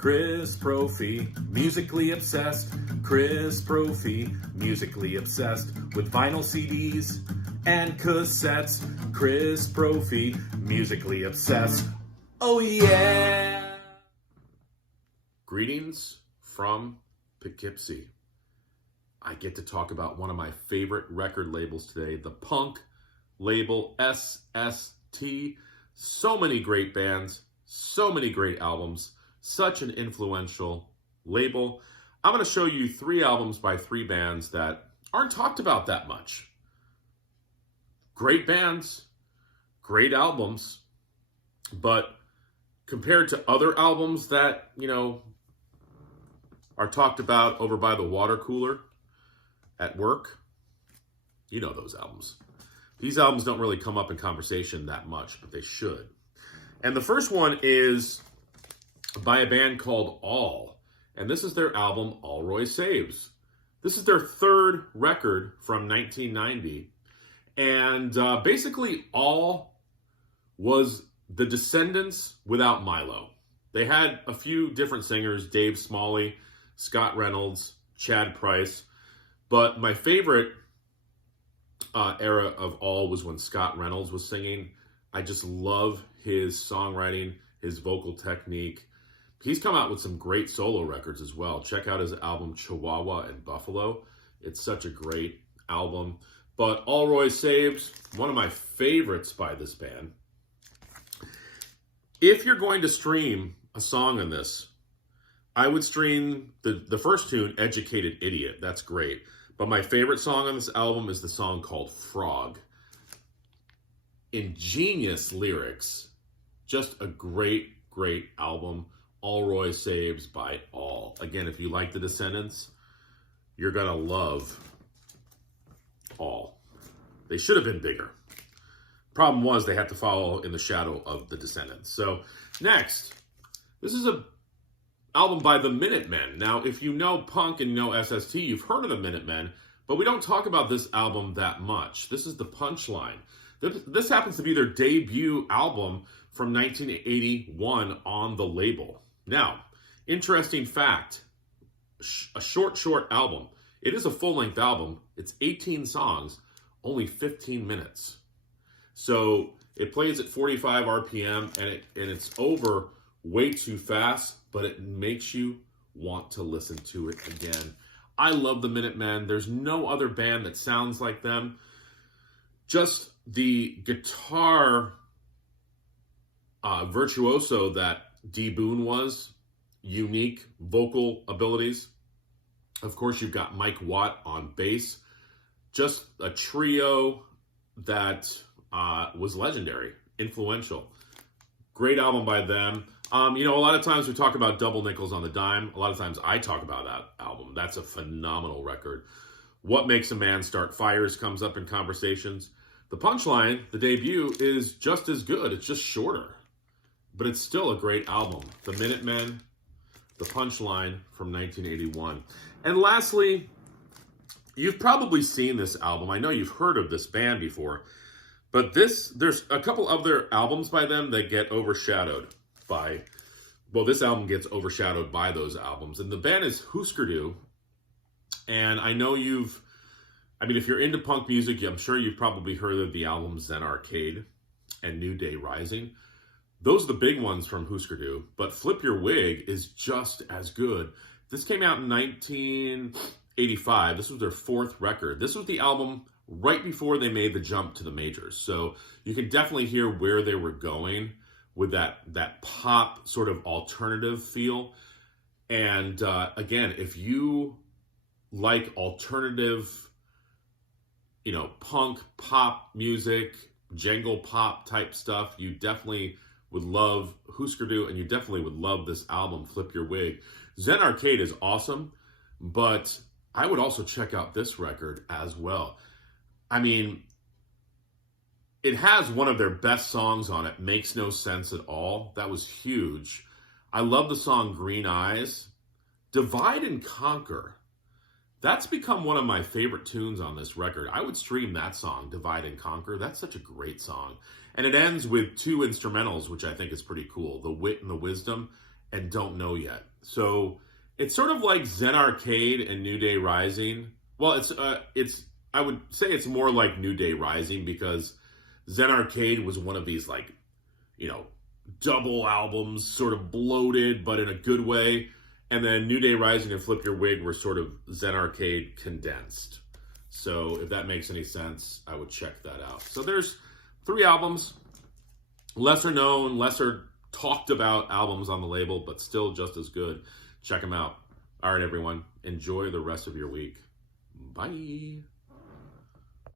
Chris Profi, musically obsessed. Chris Profi, musically obsessed with vinyl CDs and cassettes. Chris Profi, musically obsessed. Oh yeah! Greetings from Poughkeepsie. I get to talk about one of my favorite record labels today, the punk label SST. So many great bands, so many great albums, such an influential label. I'm going to show you 3 albums by 3 bands that aren't talked about that much. Great bands, great albums, but compared to other albums that, are talked about over by the water cooler at work, you know those albums. These albums don't really come up in conversation that much, but they should. And the first one is by a band called All, and this is their album, Allroy Saves. This is their 3rd record from 1990, and basically All was the Descendants without Milo. They had a few different singers, Dave Smalley, Scott Reynolds, Chad Price, but my favorite era of All was when Scott Reynolds was singing. I just love his songwriting, his vocal technique. He's come out with some great solo records as well. Check out his album Chihuahua and Buffalo. It's such a great album. But Allroy Saves, one of my favorites by this band. If you're going to stream a song on this, I would stream the first tune, Educated Idiot. That's great. But my favorite song on this album is the song called Frog. Ingenious lyrics. Just a great, great album. Allroy Saves by All. Again, if you like the Descendants, you're going to love All. They should have been bigger. Problem was they had to follow in the shadow of the Descendants. So next, this is a album by the Minutemen. Now, if you know punk and you know SST, you've heard of the Minutemen, but we don't talk about this album that much. This is The Punchline. This happens to be their debut album from 1981 on the label. Now, interesting fact, a short album. It is a full-length album. It's 18 songs, only 15 minutes. So it plays at 45 RPM, and it's over way too fast, but it makes you want to listen to it again. I love the Minutemen. There's no other band that sounds like them. Just the guitar virtuoso that D. Boone was, unique vocal abilities. Of course, you've got Mike Watt on bass. Just a trio that was legendary, influential. Great album by them. A lot of times we talk about Double Nickels on the Dime. A lot of times I talk about that album. That's a phenomenal record. What Makes a Man Start Fires comes up in conversations. The Punchline, the debut, is just as good. It's just shorter. But it's still a great album. The Minutemen, The Punchline from 1981. And lastly, you've probably seen this album. I know you've heard of this band before. But there's a couple other albums by them that get overshadowed by, this album gets overshadowed by those albums. And the band is Huskeroo. And I know if you're into punk music, I'm sure you've probably heard of the albums Zen Arcade and New Day Rising. Those are the big ones from Huskeroo. But Flip Your Wig is just as good. This came out in 1985. This was their 4th record. This was the album right before they made the jump to the majors. So you can definitely hear where they were going with that pop sort of alternative feel. And again, if you like alternative, punk pop music, jangle pop type stuff, you definitely would love Huskeroo, and you definitely would love this album, Flip Your Wig. Zen Arcade is awesome, but I would also check out this record as well. It has one of their best songs on it, Makes No Sense at All. That was huge. I love the song Green Eyes. Divide and Conquer. That's become one of my favorite tunes on this record. I would stream that song, Divide and Conquer. That's such a great song. And it ends with two instrumentals, which I think is pretty cool. The Wit and the Wisdom and don't know yet. So it's sort of like Zen Arcade and New Day Rising. Well, it's I would say it's more like New Day Rising, because Zen Arcade was one of these, like, you know, double albums, sort of bloated, but in a good way. And then New Day Rising and Flip Your Wig were sort of Zen Arcade condensed. So if that makes any sense, I would check that out. So there's 3 albums, lesser known, lesser talked about albums on the label, but still just as good. Check them out. All right, everyone. Enjoy the rest of your week. Bye.